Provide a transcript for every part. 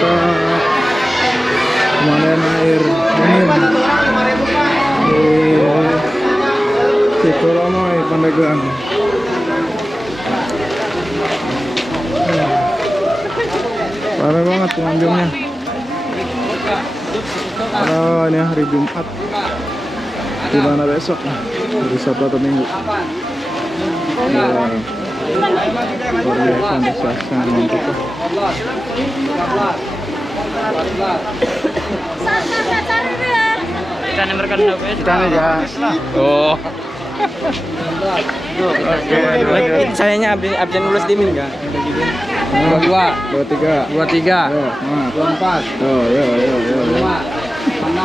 wisata pemandian air dingin di Cikoromoy, Pandeglang. Parah banget pengunjungnya. Ini hari Jumat. Gimana besok? Hari Sabtu atau Minggu? Luar biasa antusiasnya mantap. Ikan yang berkandung Ikan ya. Oh. Oke. Sayanya absen lulus dimin enggak? 22, 23, 23, 24. Oh, yo. 5, 6.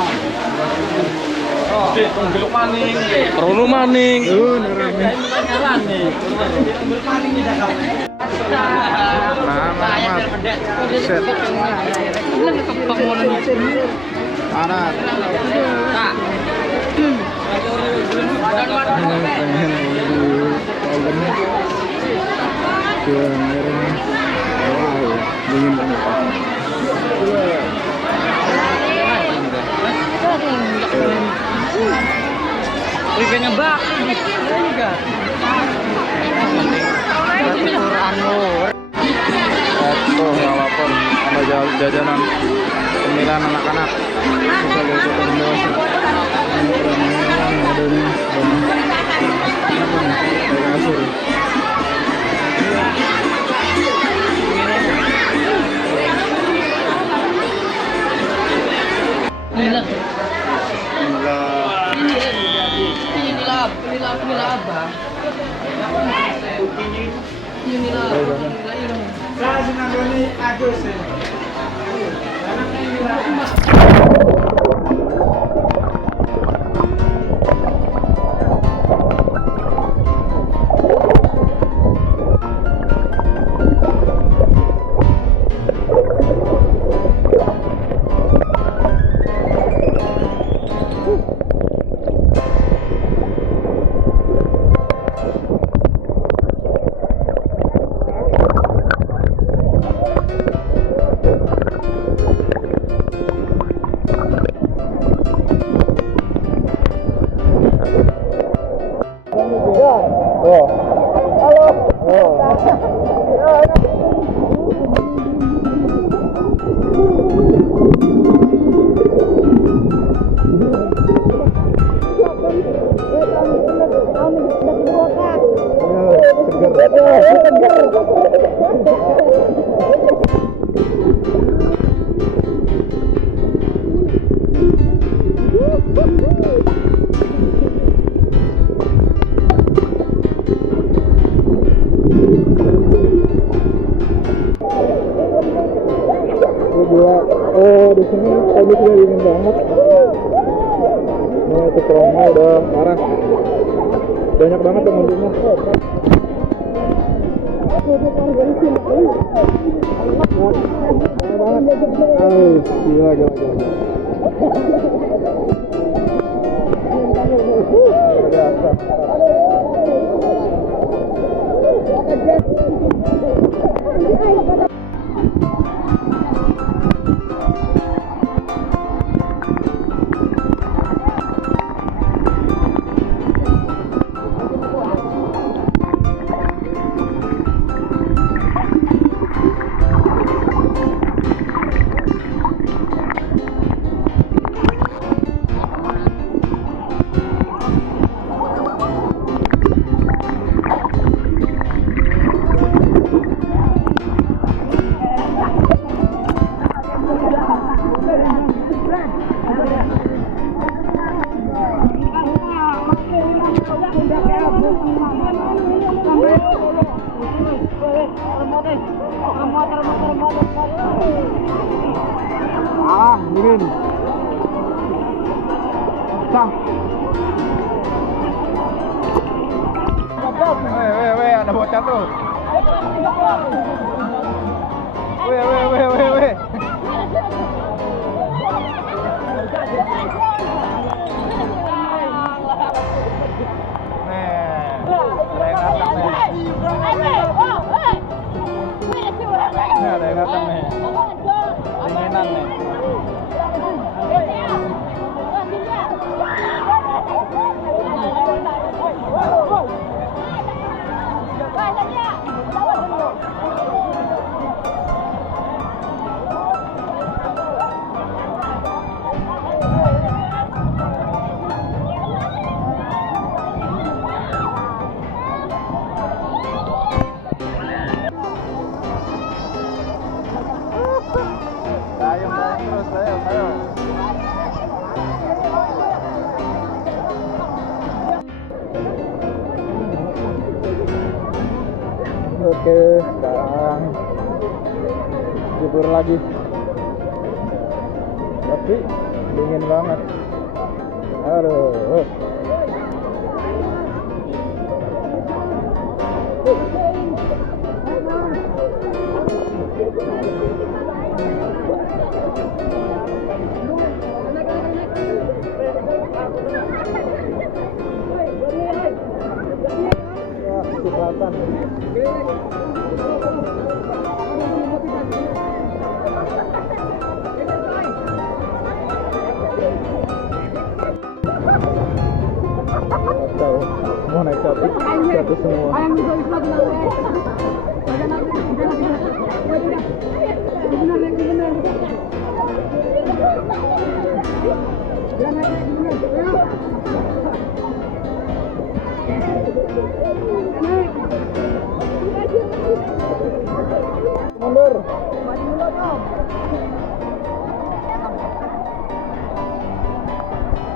Perlu maning. Rame. Amat. Buset. Panas. Pengen di kolam airnya. Wow, dingin banget. Wih, ngebak. Enggak. Tuh, walaupun ada jajanan pemilihan anak-anak bisa lihat orang dewasa. Ada nih, kasur. Inilah apa? Inilah. Saya senang kali aku sih. Oh, di sini tadi sudah dingin banget. Nah, Cikoromoy udah parah. Banyak banget pengunjungnya. Gila. Dingin. Weh, ada bocah tuh. Weh. Ada yang datang nih. Dinginan nih. Oke, sekarang tidur lagi. Tapi dingin banget. Aduh. Selatan. Mau naik satu semua. Mundur.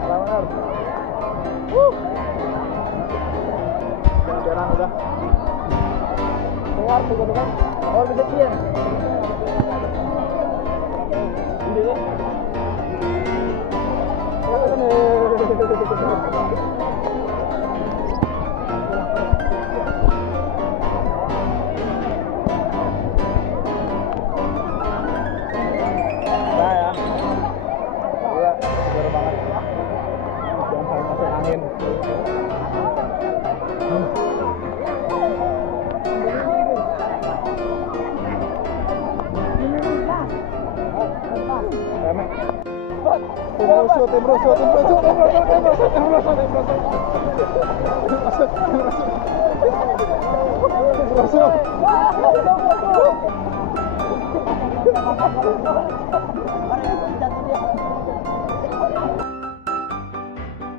Benar. Jalan udah. Dengar tuh kan. Oh, bisa kian. Ini deh. Tim rusuh.